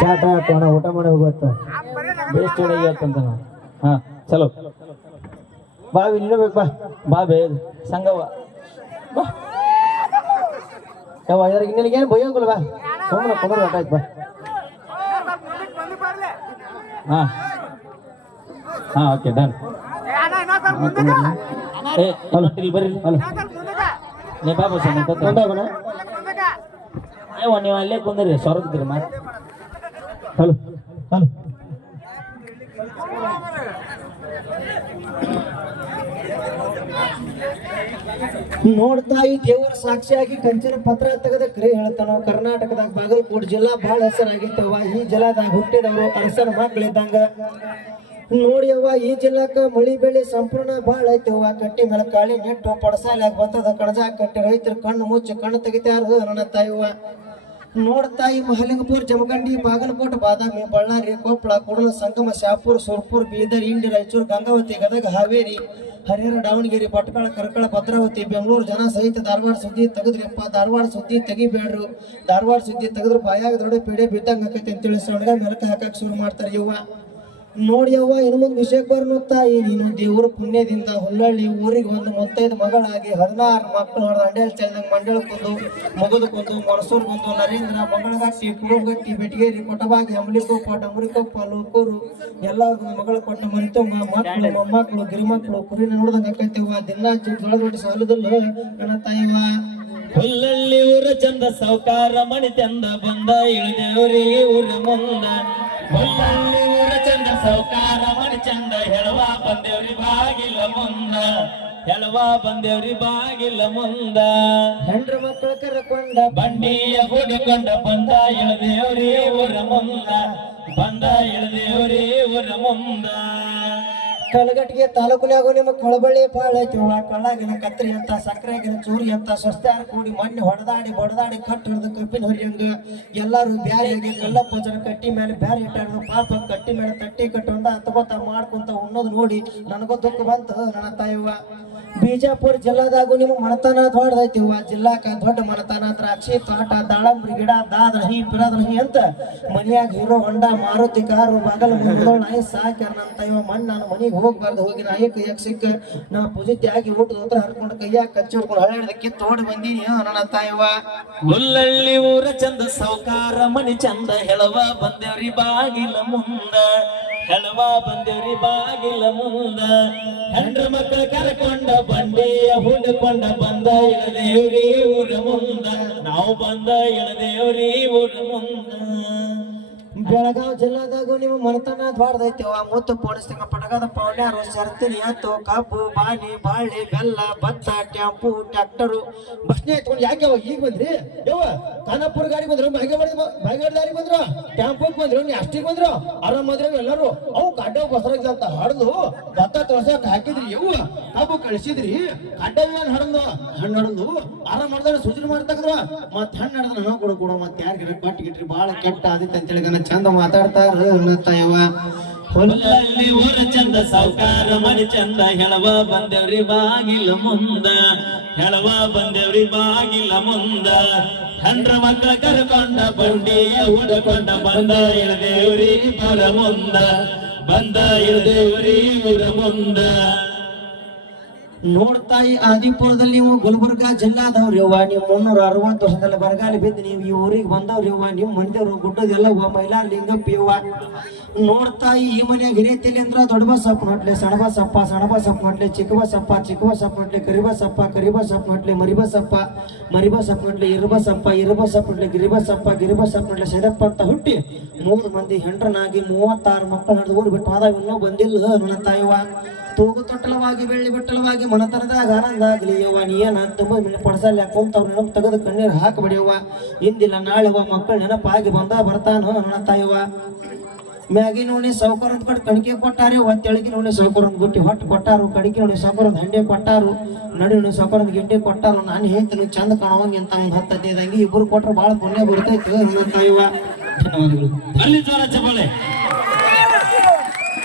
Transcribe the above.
ಚಾಟ ಹಾಕೋಣ ಊಟ ಮಾಡಿ ಹೋಗುತ್ತ ಬೇಸ್ಟ್ ಇವತ್ತಂತ ಹಾ ಚಲೋ ಬಾ ಇಲ್ಲಬೇಕು ಬಾ ಬಾ ಬೇ ಸಂಗವ ಬಾ ಯಾವ ನಿನಗೇನು ಬೈಯೋಂಗಿಲ್ಲ ಬಾ ಸೋಮನ ಕುಂದ್ರ ಆಯ್ತು ಬಾ ಹಾ ಹಾ ಓಕೆ ಡನ್ ಏ ಹಲೋ ಇಲ್ಲಿ ಬರ್ರಿ ಹಲೋ ನೀ ಬಾಬಾ ಸರ್ ಕೊಂಡೋಗೋಣ ನೀವು ಅಲ್ಲೇ ಕುಂದ್ರಿ ಸೊರಗ್ತೀರಿ ಮತ್ತೆ ಹಲೋ ಹಲೋ ನೋಡ್ತಾ ಈ ದೇವರ ಸಾಕ್ಷಿಯಾಗಿ ಕಂಚಿನ ಪತ್ರ ತೆಗೆದ ಕರೆ ಹೇಳ್ತಾನೋ ಕರ್ನಾಟಕದಾಗ ಬಾಗಲಕೋಟೆ ಜಿಲ್ಲಾ ಬಹಳ ಹೆಸರಾಗಿತ್ತವ ಈ ಜಿಲ್ಲಾದಾಗ ಹುಟ್ಟಿದವರು ಅರಸನ ಮಕ್ಕಳಿದ್ದಂಗ ನೋಡಿ ಅವ್ವ ಈ ಜಿಲ್ಲಾಕ ಮಳಿ ಬೆಳೆ ಸಂಪೂರ್ಣ ಬಾಳ ಐತವ್ವ ಕಟ್ಟಿ ಮೇಲೆ ಕಾಳಿ ನೆಟ್ಟು ಪಡಸಾಲ್ಯಾಗ ಬತ್ತದ ಕಣಜಾಗ ಕಟ್ಟಿ ರೈತರು ಕಣ್ಣು ಮುಚ್ಚಿ ಕಣ್ಣು ತೆಗಿತಾರ ನನ್ನ ತಾಯಿವ ನೋಡ್ತಾ ಈ ಮಹಲಿಂಗಪುರ ಜಮಖಂಡಿ ಬಾಗಲಕೋಟೆ ಬಾದಾಮಿ ಬಳ್ಳಾರಿ ಕೊಪ್ಪಳ ಕೂಡಲ ಸಂಗಮ ಶಾಪುರ ಸುರ್ಪುರ್ ಬೀದರ್ ಇಂಡಿ ರಾಯಚೂರು ಗಂಗಾವತಿ ಗದಗ ಹಾವೇರಿ ಹರಿಹರ ದಾವಣಗೆರೆ ಭಟ್ಕಳ ಕರ್ಕಳ ಭದ್ರಾವತಿ ಬೆಂಗಳೂರು ಜನ ಸಹಿತ ಧಾರವಾಡ ಸುದ್ದಿ ತೆಗೆದ್ರಿಪ್ಪ ಧಾರವಾಡ ಸುದ್ದಿ ತೆಗಿಬೇಡ್ರು ಧಾರವಾಡ ಸುದ್ದಿ ತೆಗೆದ್ರು ಬಾಯಾಗ ದೊಡ್ಡ ಪೀಡೆ ಬಿದ್ದಂಗ ಆಕೈತಿ ಅಂತೇಳಿ ಸೊಣಗ ಮೆಲಕ ಹಾಕಕ್ ಶುರು ಮಾಡ್ತಾರೆ ಯವ್ವ ನೋಡಿ ಅವ್ವ ಇನ್ನು ಮುಂದೆ ವಿಷಯಕ್ಕೆ ಬರ್ನು ತಾಯಿ ನೀನು ದೇವ್ರ ಪುಣ್ಯದಿಂದ ಹುಲ್ಲಳ್ಳಿ ಊರಿಗೆ ಒಂದು ಮುತ್ತೈದು ಮಗಳಾಗಿ 16 ಮಕ್ಕಳು ಹೊಡೆದ ಅಂಡೇಲ್ ಚೆಲ್ದಂಗೆ ಮಂಡಳಕ್ಕೊಂದು ಮಗದಕ್ಕೊಂದು ಮೊರಸೂರ್ಗೊಂದು ನರೇಂದ್ರ ಮಂಗಳಗಟ್ಟಿ ಕುರುಗಟ್ಟಿ ಬೆಟಗೇರಿ ಕೊಟಬಾಗಿ ಹಂಬಲಿಕೊಪ್ಪ ಡಮರಿಕೊಪ್ಪ ಲೋಕೂರು ಎಲ್ಲರಿಗೂ ಮಗಳು ಕೊಟ್ಟ ಮರಿತಮ್ಮ ಮಕ್ಕಳು ಮೊಮ್ಮಕ್ಕಳು ಗಿರಿಮಕ್ಕಳು ಕುರಿನ ನೋಡ್ದಂಗೆ ಆಕೈತಿವ ದಿನ ದೊಡ್ಡ ಸಾಲದಲ್ಲ ನನ್ನ ತಾಯಿವ ಹುಲ್ಲಳ್ಳಿ ಊರ ಚಂದ ಸೌಕಾರ ಮಣಿ ಚಂದ ಬಂದ ಇಳಿದೇವ್ರಿ ಊರ ಮುಂದ ಹುಲ್ಲಳ್ಳಿ ಊರ ಚಂದ ಸೌಕಾರ ಮಣಿ ಚಂದ ಹೆಳವ ಬಂದೇವ್ರಿ ಬಾಗಿಲ ಮುಂದ ಹೆಳವ ಬಂದೇವ್ರಿ ಬಾಗಿಲ ಮುಂದ ಹೆಂಡ್ರ ಮಕ್ಕಳು ಕರ್ಕೊಂಡ ಬಂಡಿಯ ಹುಡುಕೊಂಡ ಬಂದ ಇಳಿದೇವ್ರಿ ಊರ ಮುಂದ ಬಂದ ಇಳಿದೇವ್ರಿ ಊರ ಮುಂದ ಕಲಗಟ್ಟಿಗೆ ತಾಲೂಕಿನಾಗೂ ನಿಮ್ಮ ಕಳಬಳ್ಳಿ ಪಾಳ ಐತಿವ ಕಳ್ಳಾಗಿನ ಕತ್ರಿ ಅಂತ ಸಕ್ಕರೆಗಿನ ಚೂರಿ ಅಂತ ಸ್ವಸ್ತ್ಯಾರ ಕೂಡಿ ಮಣ್ಣು ಹೊಡೆದಾಡಿ ಬಡದಾಡಿ ಕಟ್ಟು ಹಿಡಿದು ಕಬ್ಬಿನ ಹೊರಿಯಂಗ ಎಲ್ಲರೂ ಬ್ಯಾರಿಗೆ ಕಲ್ಲಪ್ಪ ಜನ ಕಟ್ಟಿ ಮೇಲೆ ಬ್ಯಾರೆ ಇಟ್ಟಾರ ಪಾಪ ಕಟ್ಟಿ ಮೇಲೆ ತಟ್ಟಿ ಕಟ್ಟೊಂದ ಹತ್ಕೋತ ಮಾಡ್ಕೊಂತ ಉಣ್ಣೋದು ನೋಡಿ ನನಗೂ ದುಃಖ ಬಂತ ನನ್ನ ತಾಯಿವ ಬಿಜಾಪುರ ಜಿಲ್ಲಾದಾಗೂ ನಿಮ್ಮ ಮನತನ ದೊಡ್ಡದೈತಿವ ಜಿಲ್ಲಾಕ ದೊಡ್ಡ ಮನತನ ದ್ರಾಕ್ಷಿ ತೋಟ ದಾಳಂಬ್ರಿ ಗಿಡ ದಾದನಹಿ ಪಿರದನಹಿ ಅಂತ ಮನ್ಯಾಗ ಹೀರೋ ಹೊಂಡ ಮಾರುತಿ ಕಾರು ಬಾಗಲ ಮುಂದೋಳ್ ನಾಯಿ ಸಾಕ್ಯಾರ ನನ್ನ ತಾಯಿವ ಮಣ್ಣು ನಾನು ಮನೆಗೆ ಹೋಗ್ಬಾರ್ದು ಹೋಗಿ ನಾಯಿ ಕೈಯಾಗ ಸಿಕ್ಕ ನಾ ಪೂಜಿತಿ ಆಗಿ ಊಟದ ಉತ್ತರ ಹರ್ಕೊಂಡು ಕೈಯಾಗ ಕಚ್ಚಿ ಹೊಡ್ಕೊಂಡು ಹಳ್ಳಿದ ಕಿತ್ತು ಓಡಿ ಬಂದೀನಿ ನನ್ನ ತಾಯಿವ ಹುಲ್ಲಳ್ಳಿ ಊರ ಚಂದ ಸೌಕಾರ ಮಣಿ ಚಂದ ಹೆಳವ ಬಂದೇವ್ರಿ ಬಾಗಿಲ ಮುಂದ ಹೆಳವ ಬಂದೇವ್ರಿ ಬಾಗಿಲ ಮುಂದ ಹೆಂಡ್ರ ಮಕ್ಕಳ ಕರ್ಕೊಂಡ ಬಂಡಿಯ ಹುಡುಕೊಂಡ ಬಂದ ಇಳದೇವ್ರಿ ಊರ ಮುಂದ ನಾವು ಬಂದ ಇಳದೇವ್ರಿ ಊರ ಮುಂದ ಬೆಳಗಾವ್ ಜಿಲ್ಲಾದಾಗೂ ನಿಮ್ಮ ಮನತನ ದ್ವಾಡದೈತಿವ ಮುತ್ತು ಪೋಣಿಸ್ತಂಗ ಪಟಗದ ಪೌಡ್ಯಾರು ಸರ್ತಿನಿ ಎತ್ತು ಕಬ್ಬು ಬಾಣಿ ಬಾಳಿ ಬೆಲ್ಲ ಭತ್ತ ಟ್ಯಾಂಪು ಟ್ರ್ಯಾಕ್ಟರು ಬಸ್ನೇ ಎತ್ಕೊಂಡು ಯಾಕೆ ಈಗ ಬಂದ್ರಿ ಯವ್ವ ಖಾನಾಪುರ ಗಾಡಿ ಬಂದ್ರು ಬಾಗೇವಾಡಿ ದಾರಿ ಬಂದ್ರು ಟ್ಯಾಂಪುಕ್ ಬಂದ್ರು ನೀ ಅಷ್ಟಿಗೆ ಬಂದ್ರು ಆರಾಮ್ ಬಂದ್ರೆ ಎಲ್ಲರೂ ಅವು ಕಡ್ಡ ಬಸರಾಗಿ ಅಂತ ಹಡ್ದು ಭತ್ತ ತೋರ್ಸಕ್ ಹಾಕಿದ್ರಿ ಯವ್ವ ಕಬ್ಬು ಕಳಿಸಿದ್ರಿ ಕಡ್ಡ ಏನ್ ಹಣ್ಣು ಹಣ್ಣು ಆರಾಮ್ ಮಾಡಿದ್ರೆ ಸೂಚನೆ ಮಾಡ್ತಕ್ರ ಮತ್ ಹಣ್ಣು ಹಡ್ದ ನಾವು ಕೊಡ ಮತ್ತೆ ಯಾರಿಗಾರ ಪಟ್ಟು ಗಿಟ್ರಿ ಬಾಳ ಕೆಟ್ಟ ಆದಿತ್ತು ಅಂತೇಳಿ ಚಂದ ಮಾತಾಡ್ತಾರ ತಾಯವ್ವ ಹುಲ್ಲಳ್ಳಿ ಊರ ಚಂದ ಸೌಕಾರ ಮಣಿ ಚಂದ ಹೆಳವ ಬಂದೇವ್ರಿ ಬಾಗಿಲ ಮುಂದ ಹೆಳವ ಬಂದೇವ್ರಿ ಬಾಗಿಲ ಮುಂದ ಹೆಂಡ್ರ ಮಕ್ಕಳ ಕರ್ಕೊಂಡ ಬಂಡಿಯ ಹುಡುಕೊಂಡ ಬಂದ ಇಳದೇವ್ರಿ ಊರ ಮುಂದ ಬಂದ ಇಳದೇವ್ರಿ ಊರ ಮುಂದ ನೋಡ್ತಾ ಈ ಆದಿಪುರದಲ್ಲಿ ನೀವು ಗುಲ್ಬರ್ಗಾ ಜಿಲ್ಲಾದವ್ರಿ ಅವ್ವ ನೀವು 360 ವರ್ಷದಲ್ಲಿ ಬರಗಾಲ ಬಿದ್ದು ನೀವು ಈ ಊರಿಗೆ ಬಂದವ್ರಿ ಅವ್ವ ನಿಮ್ಮ ಮಂದಿಯವ್ರು ಗುಡ್ಡದೆಲ್ಲ ಮೈಲಾರ ಲಿಂಗಪ್ಪ ಅವ್ವ ನೋಡ್ತಾ ಈ ಮನೆಯಾಗ ಹಿರಿಯತಿಲಿ ಅಂದ್ರ ದೊಡ್ಡ ಬಸಪ್ಪ ನೋಟ್ಲೆ ಸಣ್ಣ ಬಸಪ್ಪ ನೋಟ್ಲೆ ಚಿಕ್ಕ ಬಸಪ್ಪ ನೋಟ್ಲೆ ಕರಿಬಸಪ್ಪ ನೋಟ್ಲೆ ಮರಿಬಸಪ್ಪ ನೋಟ್ಲೆ ಇರಬಸಪ್ಪ ನೋಟ್ಲೆ ಗಿರಿಬಸಪ್ಪ ನೋಟ್ಲೆ ಸೈದಪ್ಪ ಅಂತ ಹುಟ್ಟಿ 3 ಮಂದಿ ಹೆಂಡ್ರನಾಗಿ 36 ಮಕ್ಕಳು ಹಿಡಿದು ಊರು ಬಿಟ್ಟು ಹೋದಾಗ ಇನ್ನೂ ಬಂದಿಲ್ಲ ನನ್ನ ತಾಯಿವ ತೂಗು ತೊಟ್ಟಲವಾಗಿ ಬೆಳ್ಳಿ ಬಟ್ಟಲವಾಗಿ ಮನತನದಾಗ ಆನಂದ ಆಗಲಿ ಯವ್ವ ನೀ ಏನ ತುಂಬ ಪಡಸಲ್ಲ ಕುಂತವ್ರು ನೆನಪು ತೆಗೆದು ಕಣ್ಣೀರು ಹಾಕಬೇಡಿಯವ್ವ ಇಂದಿಲ್ಲ ನಾಳೆವ ಮಕ್ಕಳು ನೆನಪಾಗಿ ಬರ್ತಾನೋ ನನ್ನ ತಾಯವ್ವ ಮ್ಯಾಗಿ ನೋಡಿ ಸೌಕರ್ ಅಂತ ಕಡೆ ಕಣಿಕೆ ಕೊಟ್ಟಾರೆ ತೆಳಗಿ ನೋಡಿ ಸೌಕರ್ ಒಂದು ಗುಟ್ಟಿ ಹೊಟ್ಟು ಕೊಟ್ಟಾರು ಕಡಿಕೆ ನೋಡಿ ಸೌಕರ್ ಒಂದು ಹಂಡೆ ಕೊಟ್ಟಾರು ನಡಿ ನೋಡಿ ಸೌಕರ್ ಒಂದು ಗಿಡ್ಡೆ ಕೊಟ್ಟಾರು ನಾನು ಹೇಳ್ತೀನಿ ಚಂದ ಕಾಣುವಂಗೆ ಅಂತ ಒಂದು 10 15 ಇಬ್ಬರು ಕೊಟ್ರೆ ಭಾಳ ಪುಣ್ಯ ಬರ್ತೈತೆ ನನ್ನ ತಾಯವ್ವ ಧನ್ಯವಾದಗಳು ಅಲ್ಲಿ ಜೋರ ಚಪ್ಪಾಳೆ